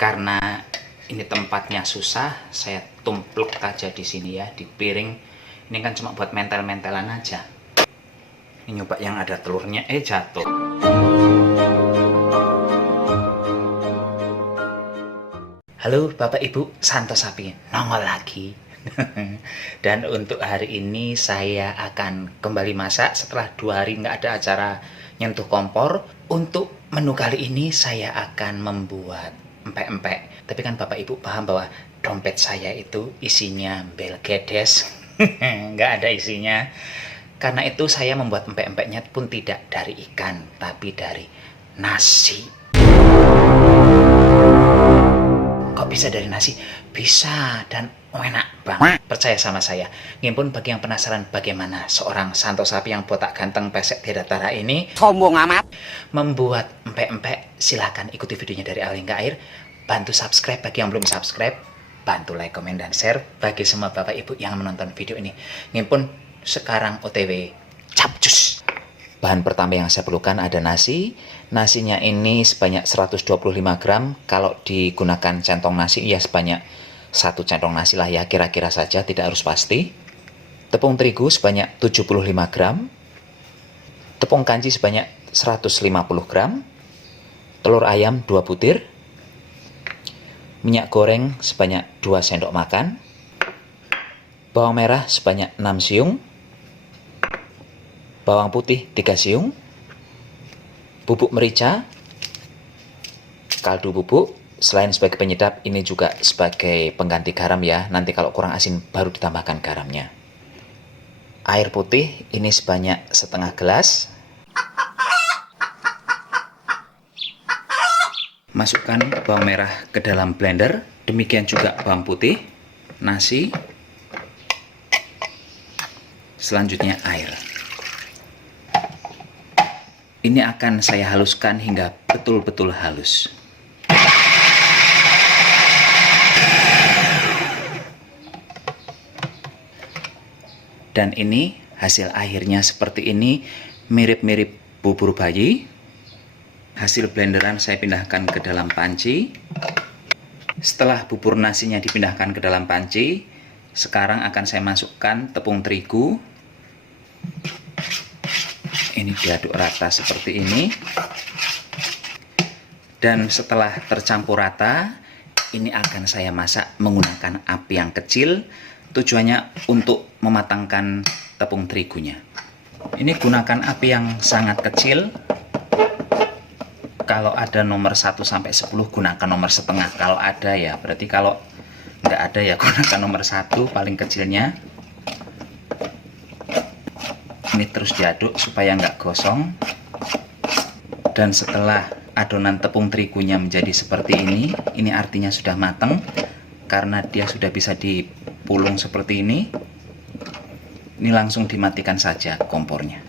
Karena ini tempatnya susah, saya tumpluk aja di sini ya, di piring. Ini kan cuma buat mentel-mentelan aja. Ini nyoba yang ada telurnya, jatuh. Halo Bapak Ibu, Santos Sapi nongol lagi. Dan untuk hari ini saya akan kembali masak setelah 2 hari nggak ada acara nyentuh kompor. Untuk menu kali ini saya akan membuat empek-empek. Tapi kan Bapak Ibu paham bahwa dompet saya itu isinya belgedes. Nggak ada isinya. Karena itu saya membuat empek-empeknya pun tidak dari ikan, tapi dari nasi. Kok bisa dari nasi? Bisa, dan enak banget. Percaya sama saya. Ngimpun bagi yang penasaran bagaimana seorang Santos Sapi yang botak ganteng pesek Tiratara ini sombong amat membuat empek-empek, silahkan ikuti videonya dari awal hingga akhir. Bantu subscribe bagi yang belum subscribe. Bantu like, komen, dan share bagi semua Bapak Ibu yang menonton video ini. Ngimpun sekarang OTW capcus. Bahan pertama yang saya perlukan ada nasi. Nasinya ini sebanyak 125 gram. Kalau digunakan centong nasi ya sebanyak 1 centong nasi lah ya, kira-kira saja, tidak harus pasti. Tepung terigu sebanyak 75 gram. Tepung kanji sebanyak 150 gram. Telur ayam 2 butir. Minyak goreng sebanyak 2 sendok makan. Bawang merah sebanyak 6 siung. Bawang putih 3 siung, bubuk merica, kaldu bubuk, selain sebagai penyedap, ini juga sebagai pengganti garam ya, nanti kalau kurang asin baru ditambahkan garamnya. Air putih ini sebanyak setengah gelas. Masukkan bawang merah ke dalam blender, demikian juga bawang putih, nasi, selanjutnya air. Ini akan saya haluskan hingga betul-betul halus. Dan ini hasil akhirnya seperti ini, mirip-mirip bubur bayi. Hasil blenderan saya pindahkan ke dalam panci. Setelah bubur nasinya dipindahkan ke dalam panci, sekarang akan saya masukkan tepung terigu. Ini diaduk rata seperti ini. Dan setelah tercampur rata, ini akan saya masak menggunakan api yang kecil. Tujuannya untuk mematangkan tepung terigunya. Ini gunakan api yang sangat kecil. Kalau ada nomor 1 sampai 10 gunakan nomor setengah. Kalau ada ya, berarti kalau nggak ada ya gunakan nomor 1 paling kecilnya. Ini terus diaduk supaya nggak gosong. Dan setelah adonan tepung terigunya menjadi seperti ini artinya sudah matang. Karena dia sudah bisa dipulung seperti ini langsung dimatikan saja kompornya.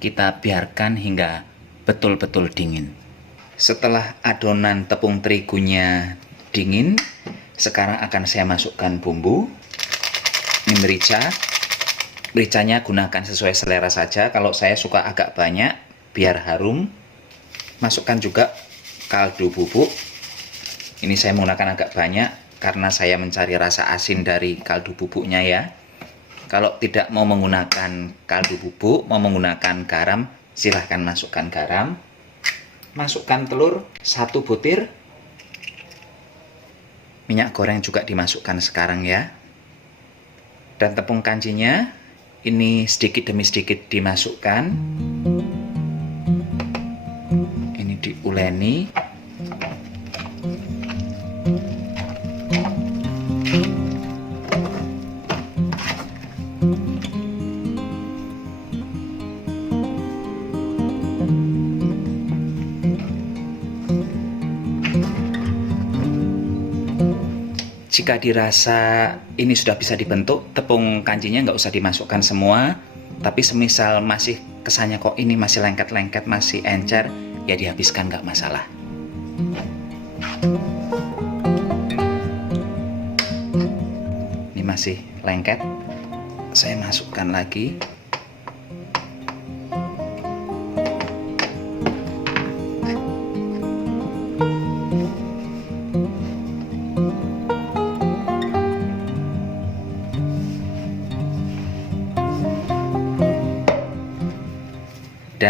Kita biarkan hingga betul-betul dingin. Setelah adonan tepung terigunya dingin, sekarang akan saya masukkan bumbu. Ini merica. Mericanya gunakan sesuai selera saja. Kalau saya suka agak banyak biar harum. Masukkan juga kaldu bubuk. Ini saya menggunakan agak banyak karena saya mencari rasa asin dari kaldu bubuknya ya. Kalau tidak mau menggunakan kaldu bubuk, mau menggunakan garam, silahkan masukkan garam. Masukkan telur 1 butir. Minyak goreng juga dimasukkan sekarang ya. Dan tepung kanjinya ini sedikit demi sedikit dimasukkan. Ini diuleni. Jika dirasa ini sudah bisa dibentuk, tepung kanjinya nggak usah dimasukkan semua. Tapi semisal masih kesannya kok ini masih lengket-lengket, masih encer, ya dihabiskan nggak masalah. Ini masih lengket, saya masukkan lagi.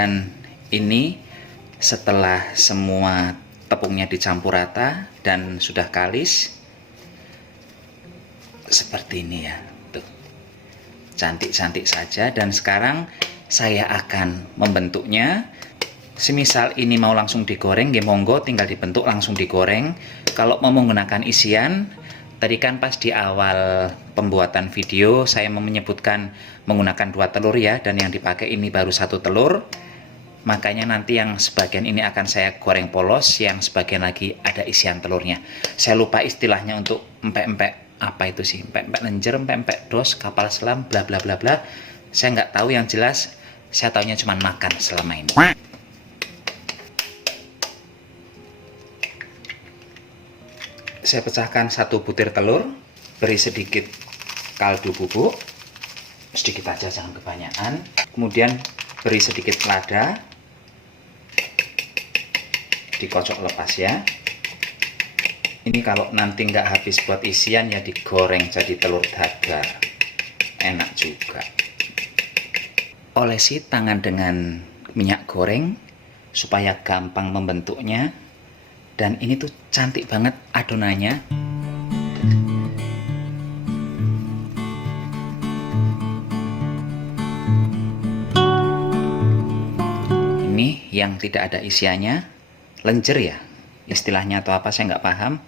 Dan ini setelah semua tepungnya dicampur rata dan sudah kalis, seperti ini ya. Tuh. Cantik-cantik saja. Dan sekarang saya akan membentuknya. Semisal ini mau langsung digoreng, ya monggo tinggal dibentuk langsung digoreng. Kalau mau menggunakan isian, tadi kan pas di awal pembuatan video saya menyebutkan menggunakan 2 telur ya, dan yang dipakai ini baru 1 telur. Makanya nanti yang sebagian ini akan saya goreng polos, yang sebagian lagi ada isian telurnya. Saya lupa istilahnya untuk empek-empek, apa itu sih, empek-empek lenjer, empek-empek dos, kapal selam, bla bla bla bla. Saya nggak tahu, yang jelas saya taunya cuma makan selama ini. Saya pecahkan 1 butir telur, beri sedikit kaldu bubuk, sedikit aja jangan kebanyakan. Kemudian beri sedikit lada, dikocok lepas ya. Ini kalau nanti nggak habis buat isian ya digoreng jadi telur dadar, enak juga. Olesi tangan dengan minyak goreng supaya gampang membentuknya. Dan ini tuh cantik banget adonannya. Ini yang tidak ada isiannya, lenjer ya istilahnya atau apa, saya nggak paham.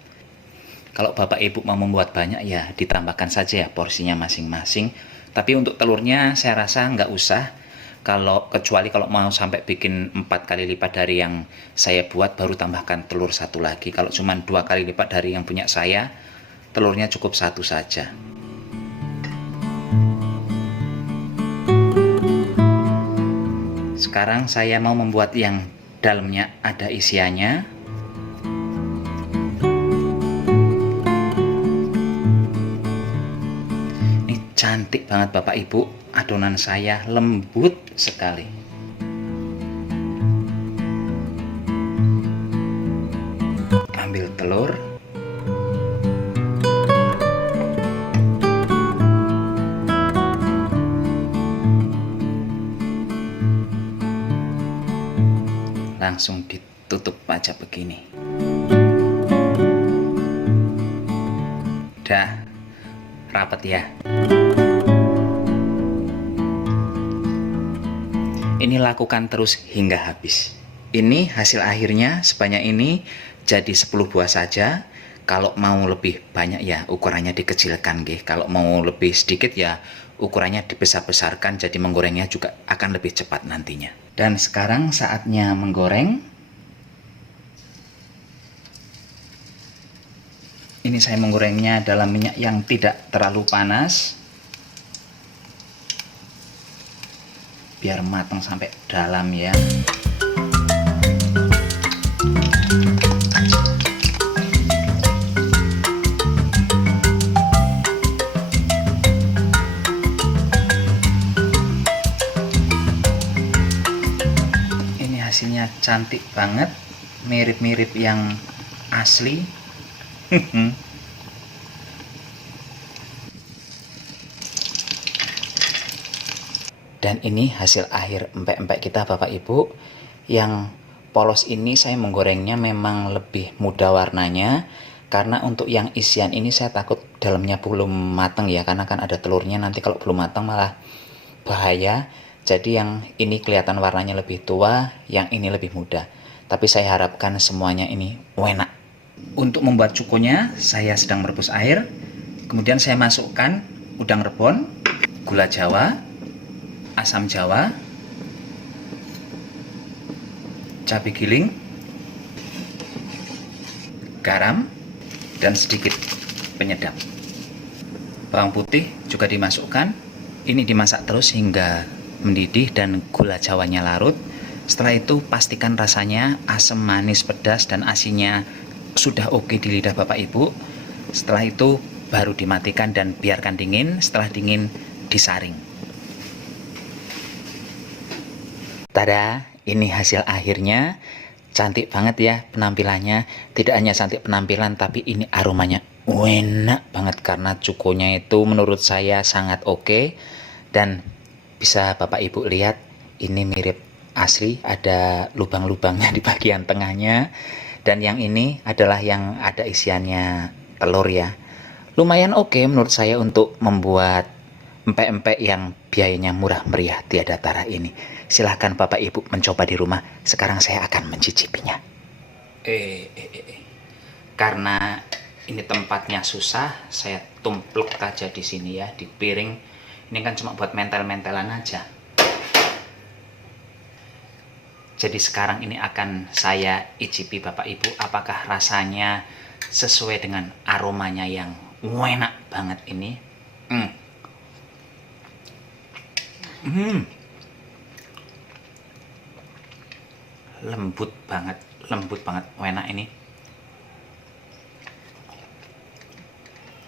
Kalau bapak ibu mau membuat banyak ya ditambahkan saja ya porsinya masing-masing. Tapi untuk telurnya saya rasa nggak usah. Kecuali kalau mau sampai bikin 4 kali lipat dari yang saya buat, baru tambahkan telur 1 lagi. Kalau cuma 2 kali lipat dari yang punya saya, telurnya cukup 1 saja. Sekarang saya mau membuat yang dalamnya ada isiannya. Ini cantik banget bapak ibu, adonan saya lembut sekali. Ambil telur, langsung ditutup aja begini. Udah rapet ya. Ini lakukan terus hingga habis. Ini hasil akhirnya sebanyak ini, jadi 10 buah saja. Kalau mau lebih banyak ya ukurannya dikecilkan nggih. Kalau mau lebih sedikit ya ukurannya dibesar-besarkan, jadi menggorengnya juga akan lebih cepat nantinya. Dan sekarang saatnya menggoreng. Ini saya menggorengnya dalam minyak yang tidak terlalu panas, biar matang sampai dalam ya. Ini hasilnya cantik banget, mirip-mirip yang asli. Dan ini hasil akhir empek-empek kita bapak ibu. Yang polos ini saya menggorengnya memang lebih muda warnanya, karena untuk yang isian ini saya takut dalamnya belum matang ya, karena kan ada telurnya, nanti kalau belum matang malah bahaya. Jadi yang ini kelihatan warnanya lebih tua, yang ini lebih muda. Tapi saya harapkan semuanya ini enak. Untuk membuat cukonya saya sedang merebus air, kemudian saya masukkan udang rebon, gula jawa, asam jawa, cabai giling, garam, dan sedikit penyedap. Bawang putih juga dimasukkan. Ini dimasak terus hingga mendidih dan gula jawanya larut. Setelah itu pastikan rasanya asam, manis, pedas, dan asinnya sudah oke di lidah bapak ibu. Setelah itu baru dimatikan dan biarkan dingin. Setelah dingin disaring. Tada, ini hasil akhirnya. Cantik banget ya penampilannya. Tidak hanya cantik penampilan, tapi ini aromanya enak banget, karena cukonya itu menurut saya sangat oke. Dan bisa bapak ibu lihat, ini mirip asli, ada lubang-lubangnya di bagian tengahnya. Dan yang ini adalah yang ada isiannya telur ya. Lumayan oke menurut saya untuk membuat empek-empek yang biayanya murah meriah tiada tara ini. Silahkan Bapak Ibu mencoba di rumah. Sekarang saya akan mencicipinya. Karena ini tempatnya susah, saya tumpluk aja di sini ya, di piring. Ini kan cuma buat mentel-mentelan aja. Jadi sekarang ini akan saya icipi Bapak Ibu, apakah rasanya sesuai dengan aromanya yang enak banget ini. Lembut banget enak ini.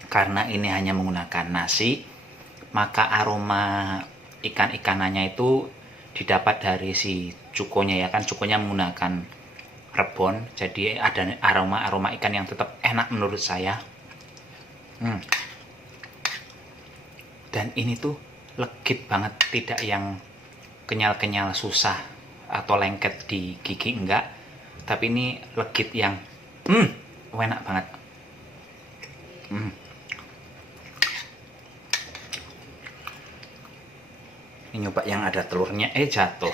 Karena ini hanya menggunakan nasi, maka aroma ikan-ikanannya itu didapat dari si cukonya ya kan. Cukonya menggunakan rebon, jadi ada aroma ikan yang tetap enak menurut saya. Dan ini tuh legit banget, tidak yang kenyal-kenyal susah atau lengket di gigi, enggak, tapi ini legit yang enak banget. Ini nyoba yang ada telurnya, jatuh.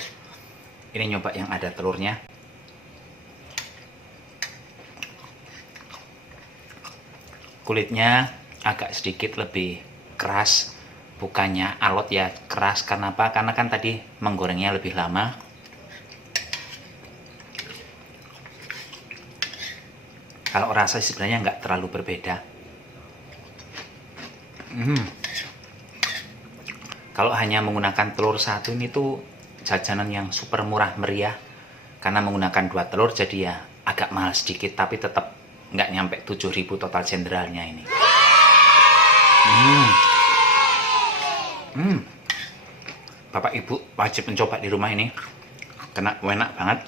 Ini nyoba yang ada telurnya. Kulitnya agak sedikit lebih keras, bukannya alot ya, keras. Karena apa? Karena kan tadi menggorengnya lebih lama. Kalau rasa sebenarnya nggak terlalu berbeda. Kalau hanya menggunakan telur satu ini tuh jajanan yang super murah meriah. Karena menggunakan 2 telur jadi ya agak mahal sedikit, tapi tetap nggak nyampe 7.000 total jenderalnya ini. Bapak Ibu wajib mencoba di rumah ini, karena enak banget.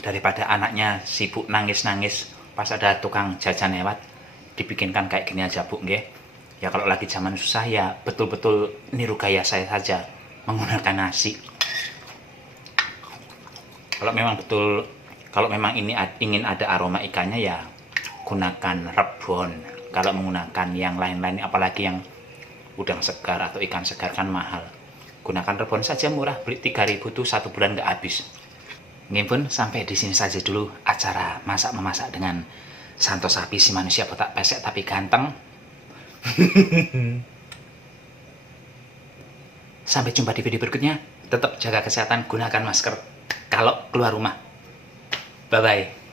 Daripada anaknya sibuk nangis-nangis pas ada tukang jajan lewat, dibikinkan kayak gini aja Bu nggih. Ya kalau lagi zaman susah ya betul-betul niru gaya saya saja menggunakan nasi. Kalau memang ini ingin ada aroma ikannya ya gunakan rebon. Kalau menggunakan yang lain-lain, apalagi yang udang segar atau ikan segar kan mahal. Gunakan rebon saja murah, beli 3.000 tuh 1 bulan nggak habis. Ini pun sampai di sini saja dulu acara masak-memasak dengan Santo Sapi, si manusia botak pesek tapi ganteng. Sampai jumpa di video berikutnya. Tetap jaga kesehatan, gunakan masker kalau keluar rumah. Bye-bye.